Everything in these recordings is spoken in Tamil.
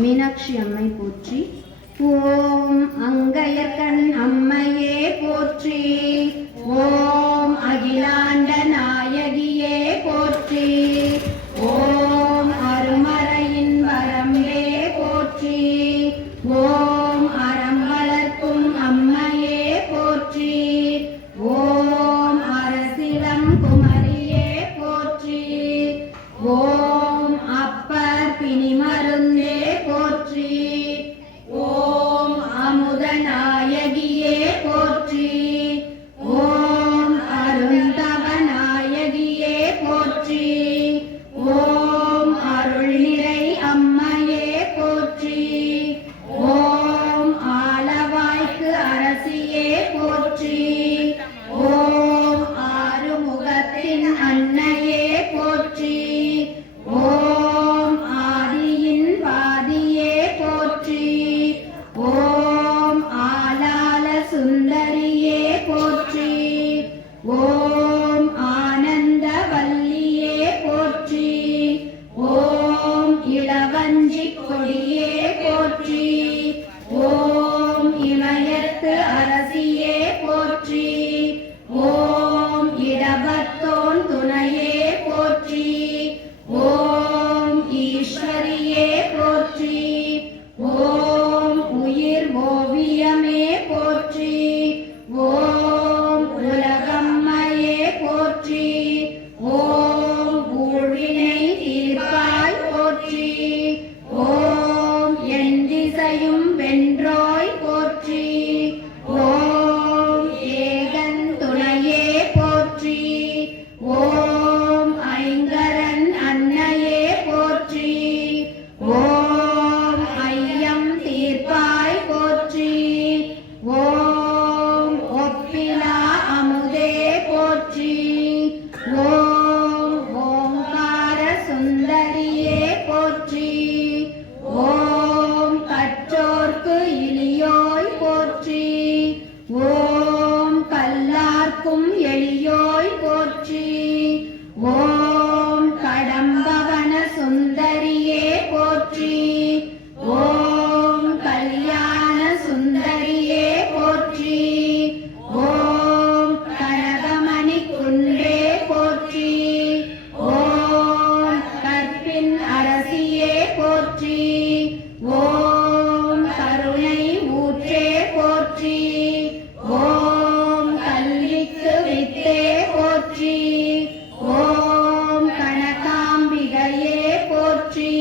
மீனாட்சி அம்மை போற்றி. ஓம் அங்கையர்கண் அம்மையே போற்றி. ஓம் அகிலாண்ட நாயகியே போற்றி. ஓம் அருமறையின் வரம்பே போற்றி. ஓம் அறம் வளர்க்கும் அம்மையே போற்றி. ஓம் அரசிடம் குமரியே போற்றி. ஓம் அப்பர் பிணிமருந்தே போற்றி. ஓம் அமுத நாயகியே போற்றி. ஓம் அருந்தவ நாயகியே போற்றி. ஓம் அருள் நிறை அம்மையே போற்றி. ஓம் ஆலவாய்க்கு அரசியே போற்றி. ஓம் ஆறுமுகத்தின் அன்னையே போற்றி. ஓம் ஆதியின் பாதியே போற்றி. ஓம் ஆலால சுந்தரியே போற்றி. ஓம் ஆனந்த வல்லியே போற்றி. ஓம் இளவஞ்சி கொடியே போற்றி. ஓம் இமயத்து அரசியே போற்றி. ஓம் இடபத்தோன் துணையே போற்றி. ஓம் ஈஸ்வரியே போற்றி. ஓம் உயிர் ஓவியமே போற்றி. ஓம் உலகம்மையே போற்றி. ஓம் ஊழினை தீர்ப்பாய் போற்றி. ஓம் என் திசையும் வென்றோய் போற்றி. ஓம் ஏகன் துணையே போற்றி. ஓம் ஐங்கரன் அன்னையே போற்றி. ஓம் ஐயம் தீர்ப்பாய் போற்றி. ஓம் ஒப்பிலா அமுதே போற்றி. ஓம் ஓங்கார சுந்தரியே போற்றி. ஓம் கற்றோர்க்கு இனியோய் போற்றி. ஓம் கல்லார்க்கும் எளியோய் போற்றி. ஓம் கடம்பவன சுந்தரியே போற்றி. ஓம் கல்யாண சுந்தரியே போற்றி. ஓம் கனகமணி குன்றே போற்றி. ஓம் கற்பின் அரசியே போற்றி. ஓம் கருணை ஊற்றே போற்றி. ஓம் கல்விக்கு வித்தே போற்றி. ஓம் கனகாம்பிகையே போற்றி.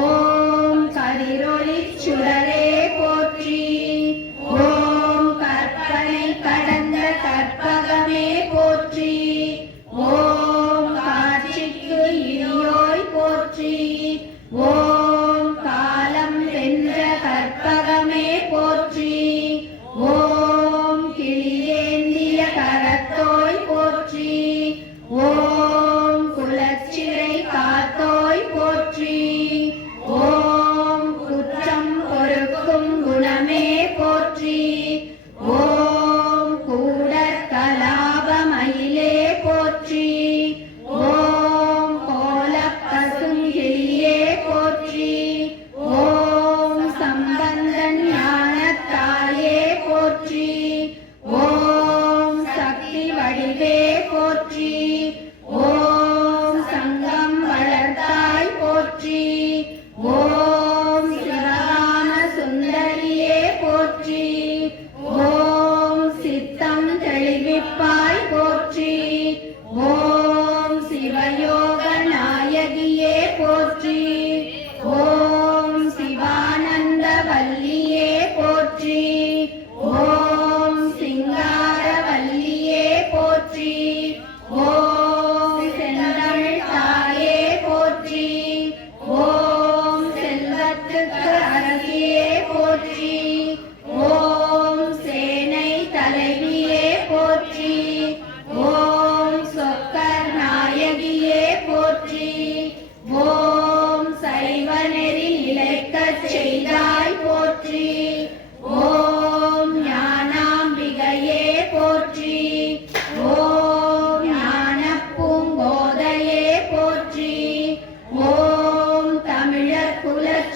ஓம் கதிரொளிச் சுடரே போற்றி. ஓம் கற்பனை கடந்த கற்பகமே போற்றி. ஓம் காட்சிக்கு இனியோய் போற்றி. ஓம்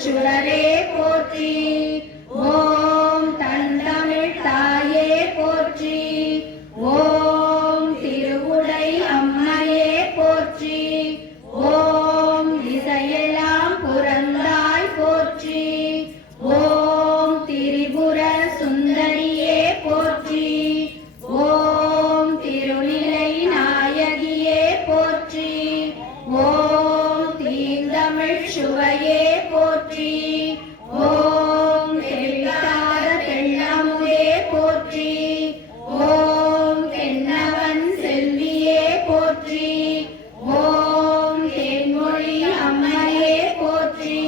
சுடரே போற்றி. ஓம் தந்தமிழ் தாயே போற்றி. ஓம் திருவுடை அம்மையே போற்றி. ஓம் திசையெல்லாம் புறந்தாய் போற்றி. ஓம் திரிபுர சுந்தரியே போற்றி. ஓம் திருநிலை நாயகியே போற்றி. ஓம் தீந்தமிழ் சுவையே போற்றி. ஓம் தெளியாத தெள்ளமுதே போற்றி. ஓம் தென்னவன் செல்வியே போற்றி. ஓம் தேன்மொழி அம்மையே போற்றி.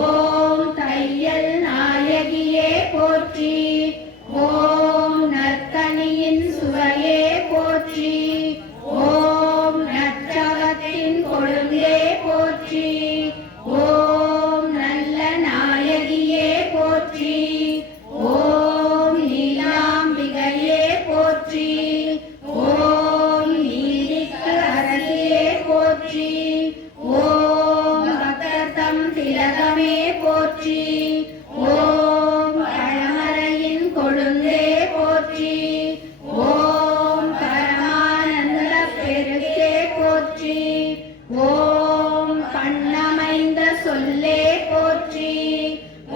ஓம் தையல் நாயகியே போற்றி. ஓம் நற்கனியின் சுவையே போற்றி. ஓம் நற்றவத்தின் கொழுந்தே போற்றி. ஓம் நல்ல நாயகியே போற்றி. ஓம் நீலாம்பிகையே போற்றி. ஓம் நீதிக்கு அரசியே போற்றி. ஓம் பக்தர்தம் திலகமே போற்றி. ஓம் பழமறையின் கொழுந்தே போற்றி. ஓம் பரமானந்த பெருக்கே போற்றி. ஓம் பண்ணமைந்த சொல்லே போற்றி.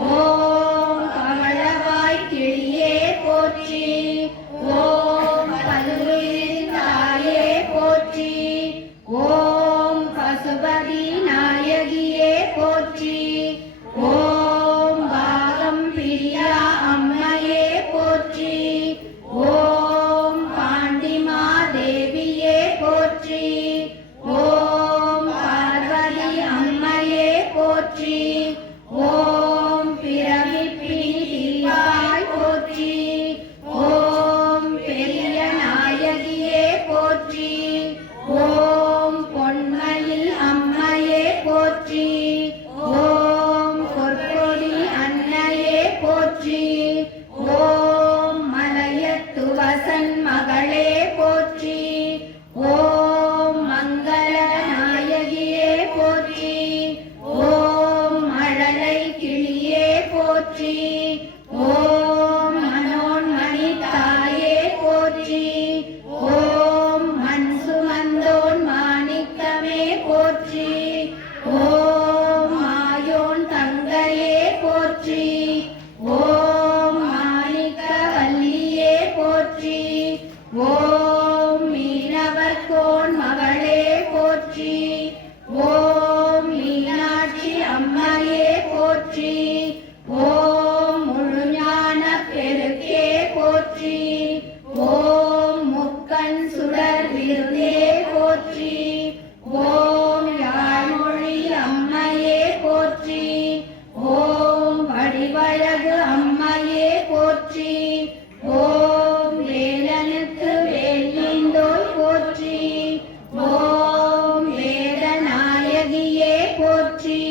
ஓம் கமலவாய் கிளியே போற்றி. ஓம் பல்லுயிரின் தாயே போற்றி. ஓம் பசுபதி நாயகியே போற்றி. ஓம் பாகம் பிரியா அம்மையே போற்றி. ஓம் பாண்டிமா தேவியே போற்றி. ஓம் பார்வதி அம்மையே போற்றி. ஓம் பிரமிப்பினி திரிவாய் போற்றி. ஓம் பெரிய நாயகியே போற்றி. ஓம் பொன்மயில் அம்மையே போற்றி. ஓம் பொற்கொடி அன்னையே போற்றி. ஓம் மலையத்து வசன் மகளே போற்றி. ஓம் மங்கள நாயகியே போற்றி. ஓம் மழலை கிளியே போற்றி. ஓம் மனோன்மணி தாயே போற்றி. ஓம் மண் சுமந்தோன் மாணிக்கமே போற்றி. ஓம் மாயோன் தங்கையே போற்றி. ஓம் மாணிக்க வல்லியே போற்றி. ஓம் மீனவர்கோன் மகளே போற்றி. ஓம் மீனாட்சி அம்மையே போற்றி. ஓம் முழுஞான பெருக்கே போற்றி. ஓம் முக்கண் சுடர் விருதே போற்றி. ஓம் யாழ்மொழி அம்மையே போற்றி. ஓம் வடிவழகு அம்மையே போற்றி. ஓம் வேலனுக்கு வேலிந்தோய் போற்றி. ஓம் வேத நாயகியே போற்றி.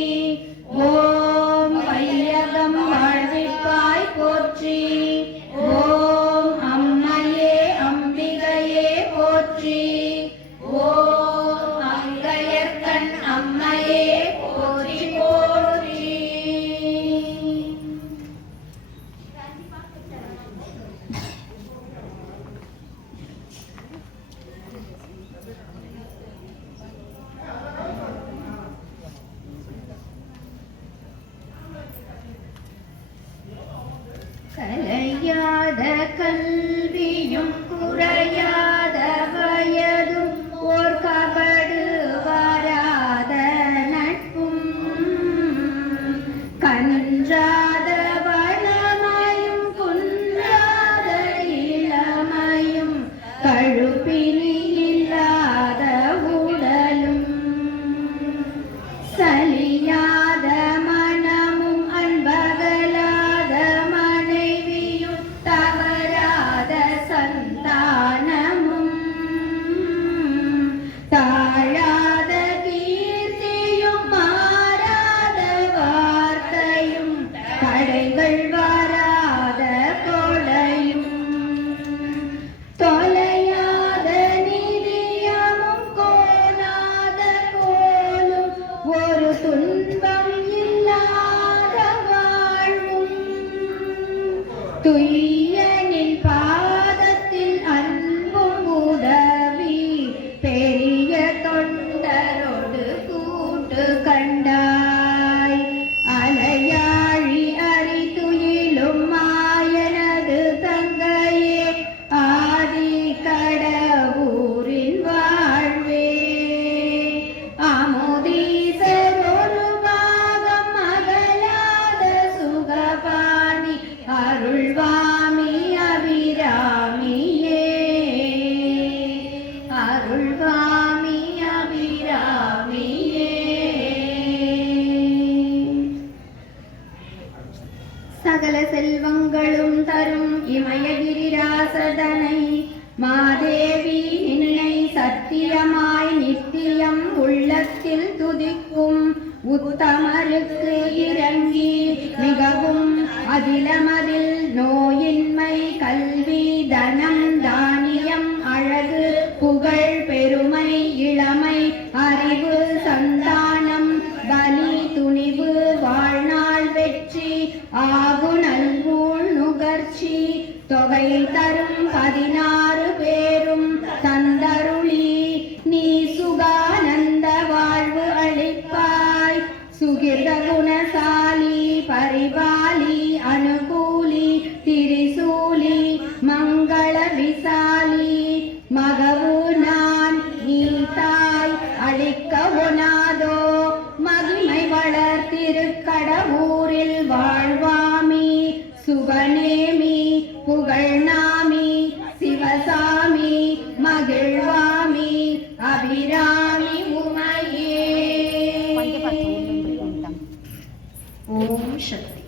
ஓம் வையகம் வாழ்விப்பாய் போற்றி. ஓம் அம்மையே அம்பிகையே போற்றி. ஓம் அங்கையர்கண் அம்மையே போற்றி போற்றி. கலையாத கல்வியும் குறையாத வயதும் ஓர் கபடு வராத நட்பும் கன்றாத வளமையும் குன்றாத இளமையும் கழுப்பினி இல்லாத உடலும் சலியாத மனமும் அன்பகலாத மனைவியும் தவறாத சந்தானமும் தாழாத கீர்த்தியும் மாறாத வார்த்தையும் துய்யனின் பாதத்தில் அன்பும் உதவி பெரிய தொண்டரோடு கூட்டு கண்டாய். அலையாழி அறிதுயிலும் மாயனது தங்கையே ஆதி கடவுரின் வாழ்வே. அமுதீசர் ஒரு பாகம் அகலாத சுகபாணி அருள்வாமி அபிராமியே. அருள்வாமி அபிராமியே. சகல செல்வங்களும் தரும் இமயகிரிராசதனை மாதேவி நின்னை சத்தியமாய் நித்தியம் உள்ளத்தில் துதிக்கும் உத்தமருக்கு இறங்கி மிகவும் அதிலமதில் நோயின்மை கல்வி தனம் தானியம் அழகு புகழ் பெருமை இளமை அறிவு சந்தானம் பலி துணிவு வாழ்நாள் வெற்றி ஆகு நல்கூழ் நுகர்ச்சி தொகை தரும் 16 பேரும் தந்தருளி நீ சுகானந்த வாழ்வு அளிப்பாய். சுகிர்த குணசாலி பரிபாலி அனுகூலி திரிசூலி மங்கள விசாலி மகவு நான் நீ தாய் அளிக்க ஒனாதோ மகிமை வளர்த்திருக்கடவூரில் வாழ்வாமி சுகநேமி புகழ்நாமி சிவசாமி மகிழ்வாமி அபிராமி உமையே. ஓம் சக்தி.